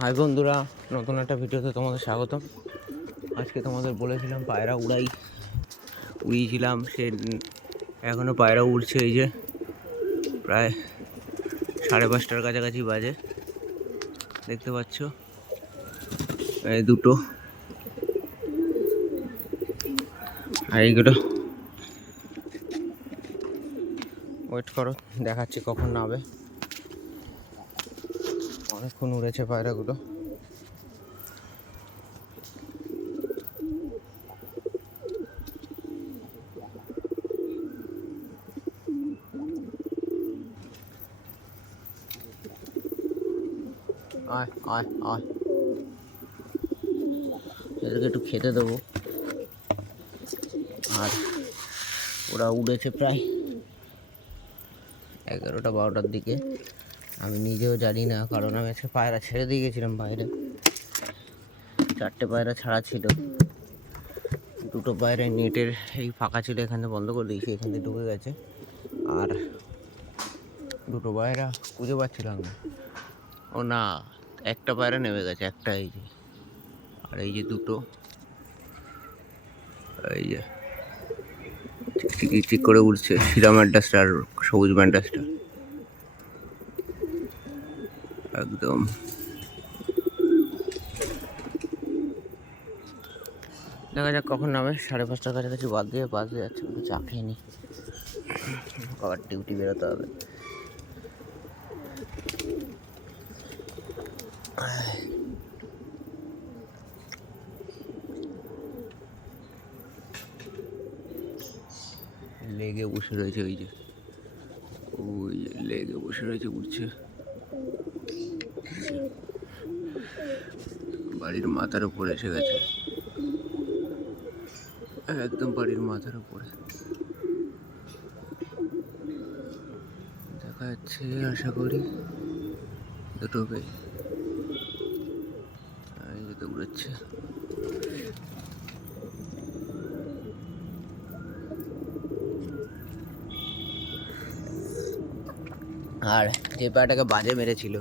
High বন্ধুরা, নতুন একটা ভিডিওতে তোমাদের স্বাগতম। আজকে তোমাদের বলেছিলাম পায়রা উড়িয়েছিলাম, সে এখনও পায়রা উড়ছে। এই যে প্রায় 5:30টার কাছাকাছি বাজে, দেখতে পাচ্ছ এই দুটো, আর এইগুলো ওয়েট করো, দেখাচ্ছি কখন নামবে। অনেকক্ষণ উড়েছে পায়রাগুলো। আয় আয় আয়, এদেরকে একটু খেতে দেবো। আর ওরা উড়েছে প্রায় 11টা-12টার দিকে। আমি নিজেও জানি না, কারণ আমি আজকে পায়রা ছেড়ে দিয়ে গেছিলাম বাইরে। 4টে পায়রা ছাড়া ছিল, 2টো পায়রা নেটের এই ফাঁকা ছিল, এখানে বন্ধ করে দিয়েছি, এখান থেকে ঢুকে গেছে। আর 2টো পায়রা খুঁজে পাচ্ছিলাম না। ও না, একটা পায়রা নেমে গেছে, একটা। এই যে, আর এই যে দুটো, এই যে চিক করে উঠছে, শিরা ম্যান্টাসটা আর সবুজ ম্যান্টাসটা একদম। দেখা যাক কখন নামে। 5:30টার কাছাকাছি বাদ দিয়ে যাচ্ছে, কিন্তু চা খেয়ে নি, আবার ডিউটি বেরোতে হবে। লেগে বসে রয়েছে, ওই যে লেগে বসে রয়েছে, উঠছে। বাড়ির মাথার উপরে এসে গেছে, একদম বাড়ির মাথার উপরে দেখা যাচ্ছে। আশা করি দুটো উড়াচ্ছে। আর যে পায়রাটাকে বাজে মেরেছিল,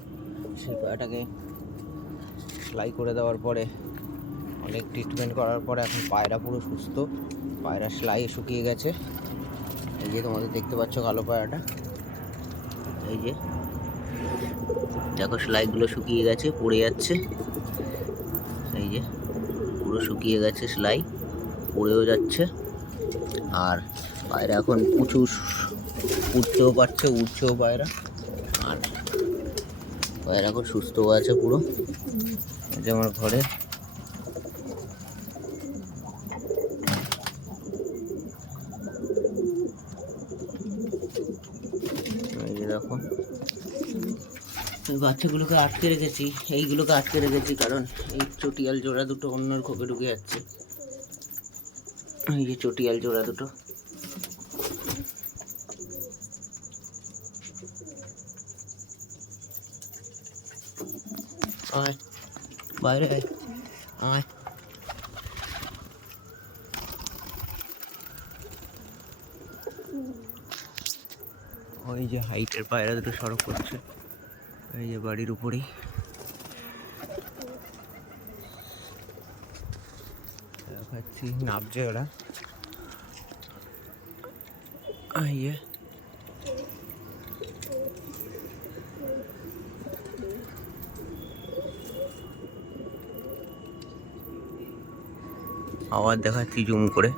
সেই পায়রাটাকে সেলাই করে দেওয়ার পরে, অনেক ট্রিটমেন্ট করার পরে এখন পায়রা পুরো সুস্থ। পায়রা সেলাই শুকিয়ে গেছে। এই যে তোমাদের দেখতে পাচ্ছ কালো পায়রাটা, এই যে দেখো সেলাইগুলো শুকিয়ে গেছে, পড়ে যাচ্ছে। এই যে পুরো শুকিয়ে গেছে, সেলাই পড়েও যাচ্ছে। আর পায়রা এখন প্রচুর উঠতেও পারছে, উঠছেও পায়রা। আর পায়রা এখন সুস্থও আছে পুরো। এই যে আমার ঘরে, এই যে দেখো বাচ্চাগুলোকে আটকে রেখেছি, এইগুলোকে আটকে রেখেছি কারণ এই চটিয়াল জোড়া দুটো অন্যর খোপে ঢুকে যাচ্ছে। এই যে চটিয়াল জোড়া দুটো, আয় বাইরে আয় আয়। ওই যে হাইটের পায়রা দুটো সড়ক করছে, এই যে বাড়ির উপরেই। দেখাচ্ছি, নামছে ওরা। এই যে আবার দেখাচ্ছি জুম করে,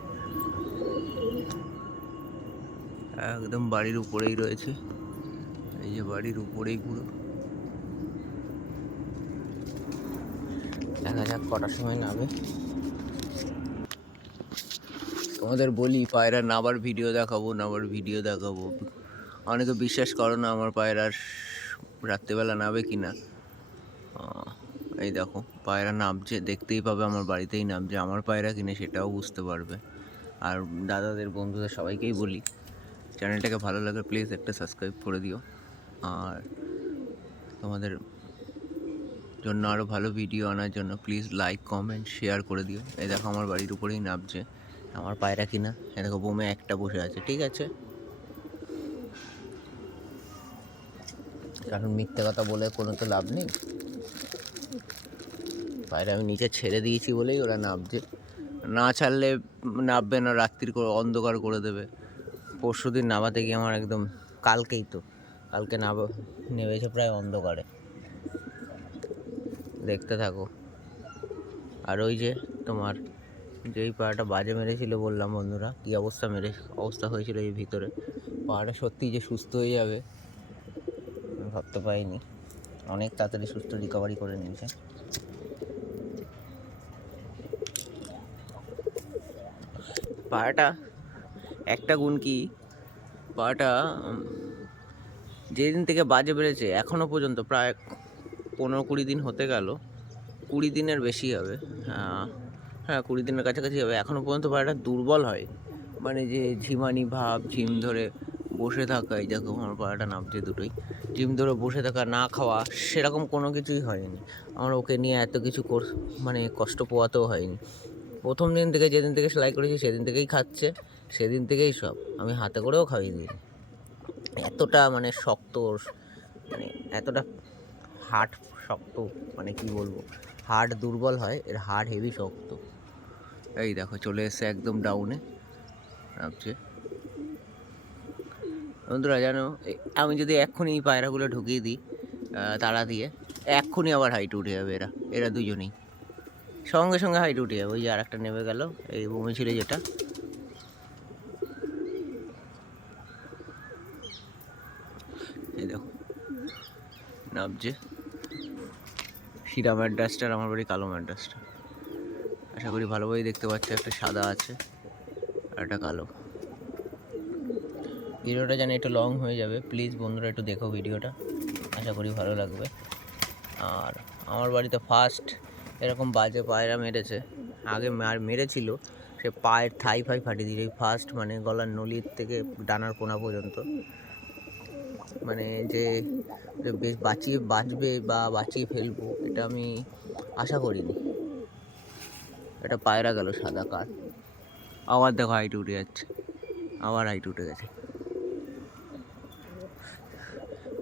একদম বাড়ির উপরেই রয়েছে। এই যে বাড়ির উপরেই পুরো। দেখা যাক কটার সময় নামে। তোমাদের বলি পায়রা নামার ভিডিও দেখাবো। অনেকে বিশ্বাস করো না আমার পায়রার রাত্রেবেলা নামবে কি না। এই দেখো পায়রা নামছে, দেখতেই পাবে, আমার বাড়িতেই নামছে। আমার পায়রা কিনে সেটাও বুঝতে পারবে। আর দাদাদের, বন্ধুদের সবাইকেই বলি, চ্যানেলটাকে ভালো লাগে প্লিজ একটা সাবস্ক্রাইব করে দিও। আর তোমাদের জন্য আরও ভালো ভিডিও আনার জন্য প্লিজ লাইক, কমেন্ট, শেয়ার করে দিও। এই দেখো আমার বাড়ির উপরেই নামছে আমার পায়রা কিনা। এই দেখো বোমে একটা বসে আছে, ঠিক আছে, কারণ মিথ্যে কথা বলে কোনো তো লাভ নেই। পায়রা আমি নিচে ছেড়ে দিয়েছি বলেই ওরা নামছে, না ছাড়লে নামবে না, রাত্রির অন্ধকার করে দেবে। পরশু দিন নামাতে গিয়ে আমার একদম, কালকেই তো, কালকে নেমেছে প্রায় অন্ধকারে। দেখতে থাকো। আর ওই যে তোমার যেই পাড়াটা বাজে মেরেছিল বললাম বন্ধুরা, কী অবস্থা হয়েছিল এই ভিতরে, পাড়াটা সত্যিই যে সুস্থ হয়ে যাবে ভাবতে পারিনি। অনেক তাড়াতাড়ি সুস্থ রিকভারি করে নিয়েছে। পাড়াটা একটা গুণ কি, পাড়াটা যেদিন থেকে বাজে বেড়েছে এখনও পর্যন্ত প্রায় 15-20 দিন হতে গেল, 20 দিনের বেশি হবে, হ্যাঁ 20 দিনের কাছাকাছি হবে, এখনও পর্যন্ত পায়রাটা দুর্বল হয়। মানে যে ঝিমানি ভাব, ঝিম ধরে বসে থাকা, এই দেখো আমার পায়রাটা নামছে দুটোই, ঝিম ধরে বসে থাকা, না খাওয়া, সেরকম কোনো কিছুই হয়নি। আমার ওকে নিয়ে এত কিছু মানে কষ্ট পোয়াতেও হয়নি। প্রথম দিন থেকে, যেদিন থেকে সেলাই করেছি সেদিন থেকেই খাচ্ছে, সেদিন থেকেই সব, আমি হাতে করেও খাইয়ে দিই। এতটা মানে শক্ত, মানে এতটা হার্ট শক্ত, মানে কি বলবো, হার্ট দুর্বল হয়, এর হার্ট হেভি শক্ত। এই দেখো চলে এসছে একদম ডাউনে নামছে। বন্ধুরা জানো, আমি যদি এক্ষুনি এই পায়রাগুলো ঢুকিয়ে দিই তাড়া দিয়ে, এক্ষুনি আবার হাইট উঠে যাবে এরা দুজনেই, সঙ্গে সঙ্গে হাইট উঠে যাবে। ওই যে আর একটা নেমে গেল, এই বমি ছিল যেটা, এই দেখো নামছে। শিরা ম্যাড্রাসটার, আমার বাড়ি কালো ম্যাড্রাসটা, আশা করি ভালোভাবেই দেখতে পাচ্ছ, একটা সাদা আছে আর একটা কালো। ভিডিওটা জানি একটু লং হয়ে যাবে, প্লিজ বন্ধুরা একটু দেখো ভিডিওটা, আশা করি ভালো লাগবে। আর আমার বাড়িতে ফার্স্ট এরকম বাজে পায়রা মেরেছে, আগে মেরেছিল, সে পায়ের থাই ফাটিয়ে দিল, ফার্স্ট, মানে গলার নলির থেকে ডানার কোনা পর্যন্ত, মানে যে বেশ বাঁচবে বা বাঁচিয়ে ফেলবো এটা আমি আশা করিনি। এটা পায়রা গেল সাদা কার, আবার দেখো হাইট উঠে যাচ্ছে, আবার হাইট উঠে গেছে।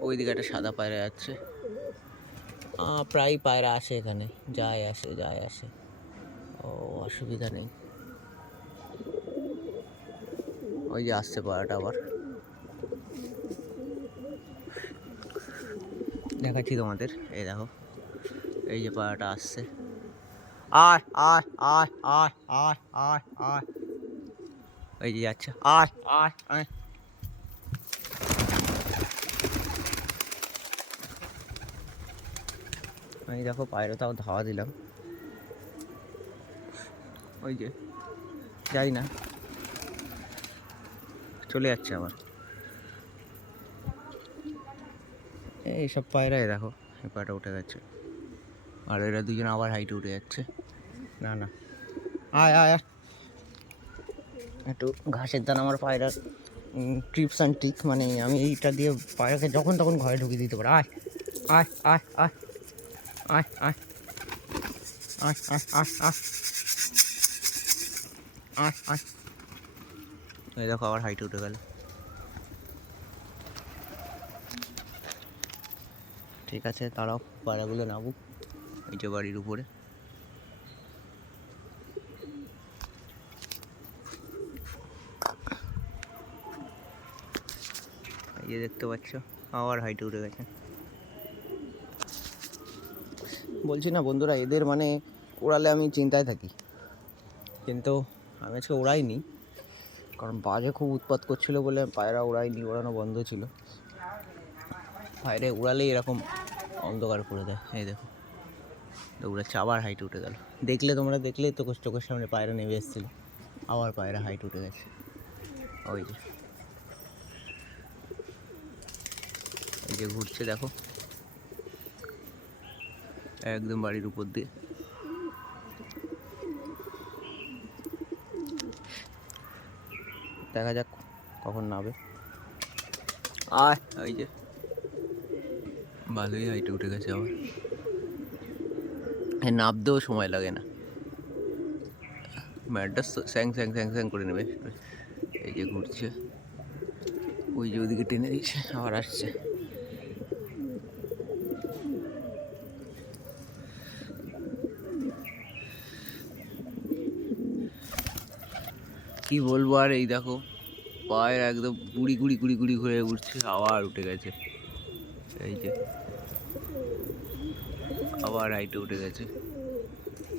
ওইদিকে একটা সাদা পায়রা যাচ্ছে, প্রায় পায়রা আসে এখানে, যায় আসে, ও অসুবিধা নেই। ওই যে আসছে পায়রাটা, আবার দেখাচ্ছি তোমাদের, এই দেখো এই যে পায়রাটা আসছে, আয় আয় আয় আয় আয় আয় আয়, এই যে যাচ্ছে, আয় আয় আয়। এই দেখো পায়রাটাও ধাওয়া দিলাম, ওই যে যাই না, চলে যাচ্ছে আবার। এইসব পায়রাই দেখো, এই পায়রাটা উঠে যাচ্ছে, আর এরা দুজন আবার হাইটে উঠে যাচ্ছে। না না, আয় আয় আয়, একটু ঘাসের দান আমার পায়রার ট্রিপস অ্যান্ড ট্রিক, মানে আমি এইটা দিয়ে পায়রাকে যখন তখন ঘরে ঢুকিয়ে দিতে পারি। আয় আয় আয় আয় আয় আয় আয় আয় আয় আয় আয় আয়, এই দেখো আবার হাইটে উঠে গেল। ঠিক আছে, তারাও পায়রাগুলো নামুক, এই যে বাড়ির উপরে। এই যে দেখতে পাচ্ছ আবার হাইটে উঠে গেছে। বলছি না বন্ধুরা, এদের মানে ওড়ালে আমি চিন্তায় থাকি, কিন্তু আমি আজকে ওড়াইনি, কারণ বাজে খুব উৎপাত করছিল বলে পায়রা ওড়ানো বন্ধ ছিল। পায়রা উড়ালেই এরকম অন্ধকার করে দেয়। এই দেখো উড়াচ্ছে, আবার হাইট উঠে গেল। দেখলেই তো চোখের সামনে পায়রা নেমে এসেছিলো, আবার পায়রা হাইট উঠে গেছে। ওই যে এই যে ঘুরছে দেখো, একদম বাড়ির উপর দিয়ে। দেখা যাক কখন নামে। আয়, ওই যে ভালোই হাইটে উঠে গেছে আবার, নামতেও সময় লাগে না, ম্যাড্রাস স্যাং স্যাং স্যাং স্যাং করে নেবে। এই যে ঘুরছে, ওই যে ওদিকে টেনে দিচ্ছে, আবার আসছে। কি বলবো আর, এই দেখো পায়ের একদম গুড়ি গুড়ি গুড়ি গুড়ি ঘুরে উঠছে, আবার উঠে গেছে। এই যে আবার হাইটে উঠে গেছে,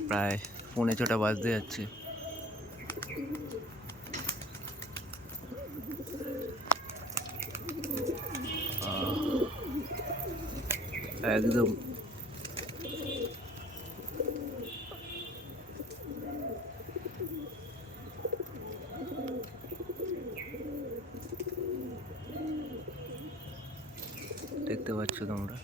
প্রায় 6:45 বাজতে যাচ্ছে। একদম দেখতে পাচ্ছ তোমরা।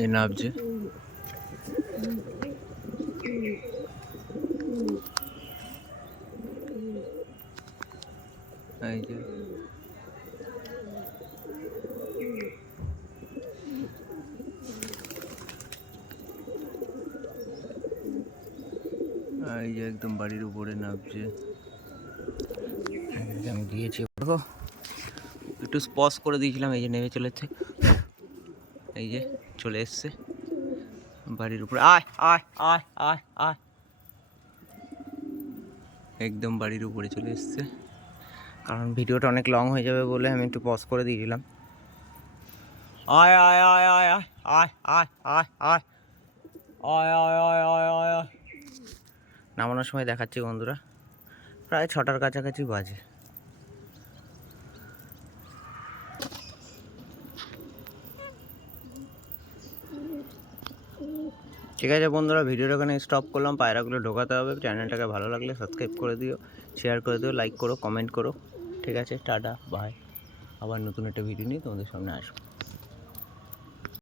এই নাবছে, এই যে এই যে একদম বাড়ির উপরে নামছে। আমি দিয়েছি, দেখো একটু স্পস করে দিয়েছিলাম, এই যে নেমে চলেছে, এই যে চলে এসছে বাড়ির উপরে। আয় আয় আয় আয় আয়, একদম বাড়ির উপরে চলে এসছে। কারণ ভিডিওটা অনেক লং হয়ে যাবে বলে আমি একটু পজ করে দিয়েছিলাম। আয় আয় আয় আয় আয় আয় আয় আয় আয় আয় আয় আয় আয় আয় আয়। নামানোর সময় দেখাচ্ছি বন্ধুরা, প্রায় 6টার কাছাকাছি বাজে। ঠিক আছে বন্ধুরা, ভিডিওটা এখানে স্টপ করলাম। পায়রাগুলো ঢোকাতে হবে। চ্যানেলটাকে ভালো লাগলে সাবস্ক্রাইব করে দিও, শেয়ার করে দিও, লাইক করো, কমেন্ট করো। ঠিক আছে, টাটা, বাই। আবার নতুন একটা ভিডিও নিয়ে তোমাদের সামনে আসবো।